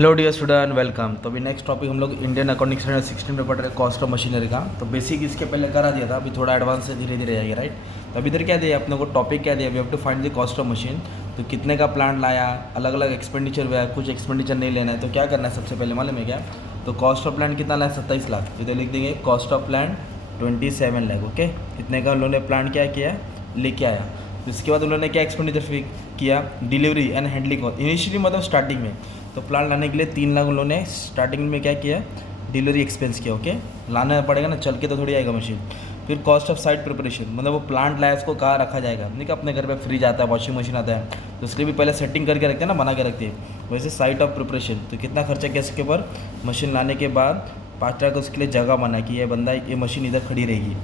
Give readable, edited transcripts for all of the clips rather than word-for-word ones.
Hello dear student, welcome. तो अभी next topic हम लोग इंडियन अकाउंटिंग स्टैंडर्ड 16 में पढ़ रहे हैं, कॉस्ट ऑफ मशीनरी का। तो बेसिक इसके पहले करा दिया था, अभी थोड़ा एडवांस से धीरे धीरे जाएगा, राइट। तो अभी इधर क्या दिया अपने को, टॉपिक क्या दिया, we have to find the cost of machine. तो कितने का प्लांट लाया, अलग अलग एक्सपेंडिचर हुआ, कुछ एक्सपेंडिचर नहीं लेना है। तो क्या करना है सबसे पहले मालूम है क्या, तो कॉस्ट ऑफ प्लांट कितना लाया, 27 लाख। इधर लिख देंगे cost of plant 27 lakh. Okay, इतने का उन्होंने प्लांट क्या किया, लेके आया। तो इसके बाद उन्होंने क्या एक्सपेंडिचर किया, delivery and handling cost. Initially मतलब स्टार्टिंग में तो प्लांट लाने के लिए 3 लाख उन्होंने स्टार्टिंग में क्या किया, डिलीवरी एक्सपेंस किया। ओके, लाना पड़ेगा ना, चल के तो थोड़ी आएगा मशीन। फिर कॉस्ट ऑफ साइट प्रिपरेशन, मतलब वो प्लांट लाया उसको कहाँ रखा जाएगा, नहीं कि अपने घर पे फ्रिज आता है, वॉशिंग मशीन आता है, तो उसके भी पहले सेटिंग करके रखते हैं ना, बना के रखते हैं। वैसे साइट ऑफ प्रिपरेशन, तो कितना खर्चा किया इसके ऊपर, मशीन लाने के बाद 5 लाख उसके लिए जगह बना कि ये बंदा ये मशीन इधर खड़ी रहेगी।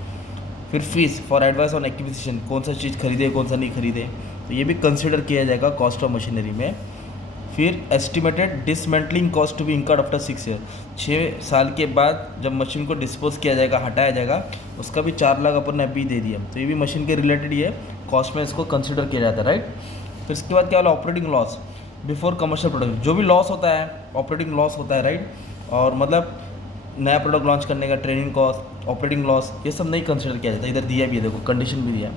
फिर fees for advice on acquisition, कौन सा चीज़ खरीदे कौन सा नहीं खरीदे, तो ये भी कंसिडर किया जाएगा कॉस्ट ऑफ मशीनरी में। फिर estimated dismantling cost to be incurred after 6 year, 6 साल के बाद जब मशीन को डिस्पोज किया जाएगा, हटाया जाएगा, उसका भी 4 लाख अपन ने अभी दे दिया। तो ये भी मशीन के रिलेटेड ही है, कॉस्ट में इसको कंसिडर किया जाता है, राइट। फिर इसके बाद क्या वाला, operating loss before commercial product, जो भी लॉस होता है ऑपरेटिंग लॉस होता है, राइट। और मतलब नया प्रोडक्ट लॉन्च करने का ट्रेनिंग कॉस्ट, ऑपरेटिंग लॉस, ये सब नहीं कंसिडर किया जाता। इधर दिया भी है, देखो कंडीशन भी दिया,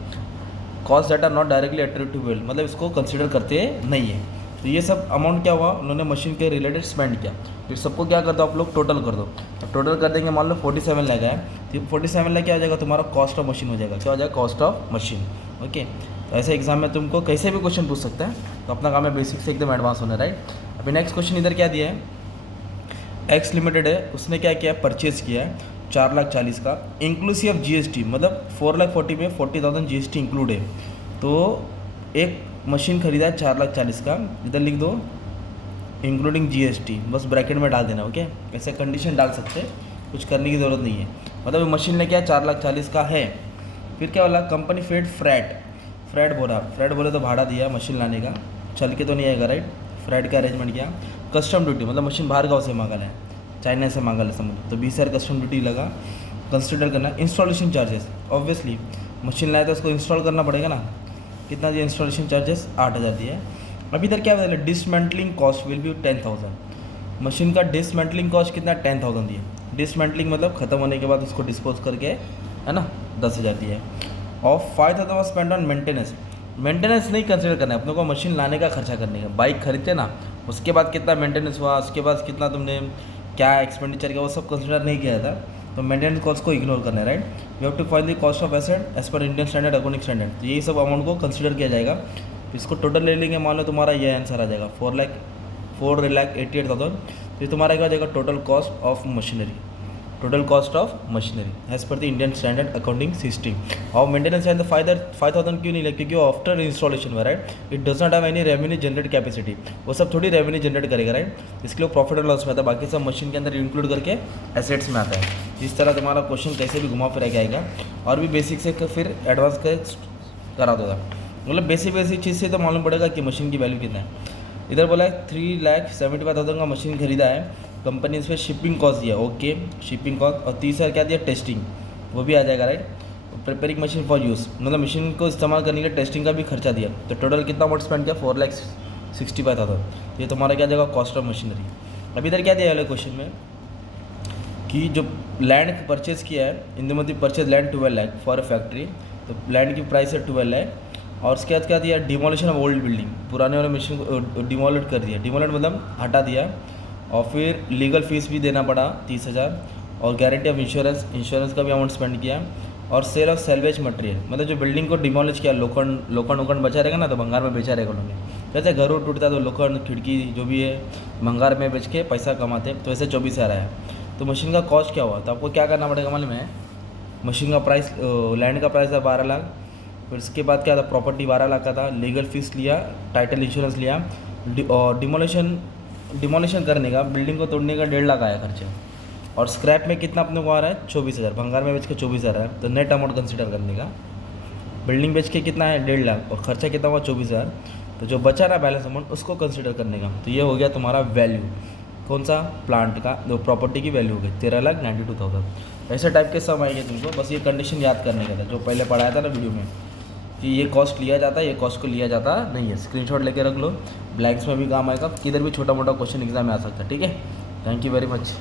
cost that are not directly attributable, मतलब इसको कंसिडर करते नहीं है। तो ये सब अमाउंट क्या हुआ, उन्होंने मशीन के रिलेटेड स्पेंड किया। फिर सबको क्या कर दो आप लोग, टोटल कर दो। तो टोटल कर देंगे, मान लो 47 लाख है, तो 47 लाख क्या हो जाएगा तुम्हारा, कॉस्ट ऑफ मशीन हो जाएगा। क्या हो जाएगा, कॉस्ट ऑफ मशीन। ओके, तो ऐसे एग्जाम में तुमको कैसे भी क्वेश्चन पूछ सकते हैं, तो अपना काम है बेसिक से एकदम एडवांस होना, राइट। अभी नेक्स्ट क्वेश्चन इधर क्या दिया है, एक्स लिमिटेड है, उसने क्या किया, परचेज किया है 4,40,000 का, इंक्लूसिव ऑफ GST, मतलब 4,40,000 में 40,000 GST इंक्लूड है। तो एक मशीन खरीदा है 4,40,000 का, इधर लिख दो इंक्लूडिंग GST, बस ब्रैकेट में डाल देना। ओके, ऐसे कंडीशन डाल सकते, कुछ करने की ज़रूरत नहीं है। मतलब मशीन ने क्या 4,40,000 का है। फिर क्या वाला, कंपनी फेड फ्रैट बोला तो भाड़ा दिया मशीन लाने का, चल के तो नहीं आएगा, राइट। फ्रैट का अरेंजमेंट किया। कस्टम ड्यूटी, मतलब मशीन बाहर गाँव से मांगा है, चाइना से मांगा है समझ, तो 20,000 कस्टम ड्यूटी लगा। कंसिडर करना इंस्टॉलेशन चार्जेस, ऑब्वियसली मशीन लाया तो उसको इंस्टॉल करना पड़ेगा ना, कितना दिया इंस्टॉलेशन चार्जेस, 8,000 दिए। अभी इधर क्या बता, dismantling cost will be 10,000, machine का डिसमेंटलिंग कॉस्ट कितना, 10,000 दिए। डिसमेंटलिंग मतलब ख़त्म होने के बाद उसको डिस्पोज करके, है ना, 10,000 दिए। और 5,000 स्पेंड ऑन मेंटेनेंस, मेंटेनेंस नहीं कंसिडर करना है अपने को, मशीन लाने का खर्चा करने का। बाइक खरीदते ना, उसके बाद कितना मेंटेनेंस हुआ, उसके बाद कितना तुमने क्या एक्सपेंडिचर किया, वो सब कंसिडर नहीं किया था। तो मेंटेनेंस कॉस्ट को इग्नोर करना है, right. We have to find the cost of asset as per Indian standard accounting standard, तो यही सब अमाउंट को कंसिडर किया जाएगा। इसको टोटल ले लेंगे, मान लो तुम्हारा ये आंसर आ जाएगा 4,88,000। तो ये तुम्हारा क्या हो जाएगा, total cost of machinery, total cost of machinery as per the Indian standard accounting system. और मेंटेनेंस एंड 5,000 क्यों नहीं लगे, क्योंकि आफ्टर इंस्टॉलेशन में, right, it does not have any revenue generate capacity, वो सब थोड़ी रेवेन्यू जनरेट करेगा, राइट। इसके लिए प्रॉफिट एंड लॉस में आता है, बाकी सब मशीन के अंदर इंक्लूड करके एसेट्स में आता है। इस तरह तुम्हारा क्वेश्चन कैसे भी घुमा फिरा के आएगा, और भी बेसिक से फिर एडवांस का करा दोगा। मतलब बेसिक चीज़ से तो मालूम पड़ेगा कि मशीन की वैल्यू कितना है। इधर बोला है 3,75,000 का मशीन खरीदा है, कंपनी इस पर शिपिंग कॉस्ट दिया, ओके, शिपिंग कॉस्ट, और 30,000 क्या दिया, टेस्टिंग, वो भी आ जाएगा, right. Preparing machine for use, मतलब मशीन को इस्तेमाल करने के लिए टेस्टिंग का भी खर्चा दिया। तो टोटल कितना अमाउंट स्पेंड किया, 4,65,000। ये तुम्हारा क्या जाएगा, कॉस्ट ऑफ मशीनरी। अभी इधर क्या दिया है क्वेश्चन में, कि जो लैंड परचेज़ किया है, in the month purchase land 12 lakh for a factory, तो लैंड की प्राइस है 12 लाख। और उसके बाद क्या दिया, डिमोलिशन ऑफ ओल्ड बिल्डिंग, पुराने वाले मशीन को डिमोलेट कर दिया, डिमोलेट मतलब हटा दिया। और फिर लीगल फीस भी देना पड़ा 30,000, और गारंटी ऑफ इंश्योरेंस का भी अमाउंट स्पेंड किया। और सेल ऑफ सेल्वेज मटेरियल, मतलब जो बिल्डिंग को डिमोलिश किया, लोखंड बचा रहेगा ना, तो भंगार में बेचा रहेगा उन्होंने। जैसे घर वो टूटता है तो लोखंड खिड़की जो भी है भंगार में बेच के पैसा कमाते, तो ऐसे 24,000 है। तो मशीन का कॉस्ट क्या हुआ, तो आपको क्या करना पड़ेगा मालूम है, मशीन का प्राइस, लैंड का प्राइस है 12 लाख। फिर उसके बाद क्या था, प्रॉपर्टी 12 लाख का था, लीगल फीस लिया, टाइटल इंश्योरेंस लिया, और डिमोलिशन करने का, बिल्डिंग को तोड़ने का 1.5 लाख आया खर्चे। और स्क्रैप में कितना अपने को आ रहा है, 24,000, भंगार में बेच के 24,000 है। तो नेट अमाउंट कंसिडर करने का, बिल्डिंग बेच के कितना है, 1.5 लाख, और खर्चा कितना हुआ, 24,000। तो जो बचा रहा बैलेंस अमाउंट, उसको कंसिडर करने का। तो ये हो गया तुम्हारा वैल्यू, कौन सा, प्लांट का, जो प्रॉपर्टी की वैल्यू हो गई 13,92,000। ऐसे टाइप के सब आएंगे तुमको, बस ये कंडीशन याद करने का था, जो पहले पढ़ाया था ना वीडियो में, कि ये कॉस्ट लिया जाता है, ये कॉस्ट को लिया जाता नहीं है। स्क्रीनशॉट लेके रख लो, ब्लैंक्स में भी काम आएगा, किधर भी छोटा मोटा क्वेश्चन एग्जाम में आ सकता है। ठीक है, थैंक यू वेरी मच।